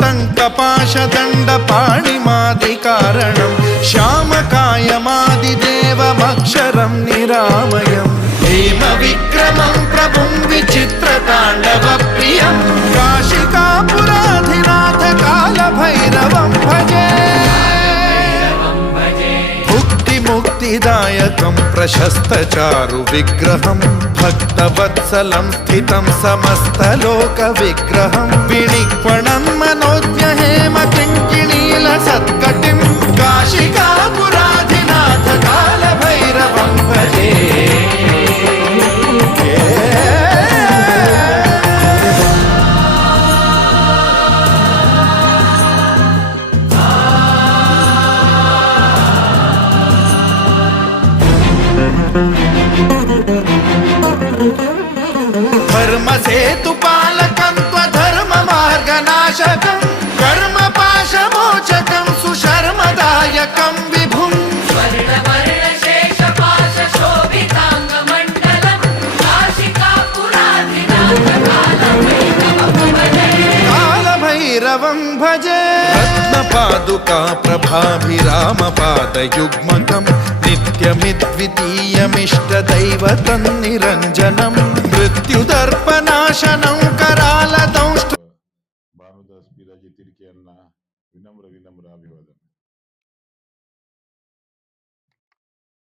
कटङ्कपाशदण्डपाणिमादिकारणं श्यामकायमादिदेवमक्षरं निरामयं हेमविक्रमं प्रभुं विचित्रताण्डवप्रियं काशिकापुराधिनाथ कालभैरवं भजे मुक्तिदायकं प्रशस्तचारु विग्रहं भक्तवत्सलं स्थितं समस्तलोकविग्रहं विनिक्वणं मनोज्ञहेम किङ्किणीलसत्कटिं काशिकापुराधिनाथ कालभैरवं भजे धर्मसेतुपालकं त्वधर्ममार्गनाशकं कर्मपाशमोचकं सुशर्मदायकं विभुं कालभैरवं भजे रत्नपादुका प्रभाभिरामपादयुग्मकं नित्यमिद्वितीयमिष्टदैवतं निरञ्जनं मृत्युदर्पनाशनं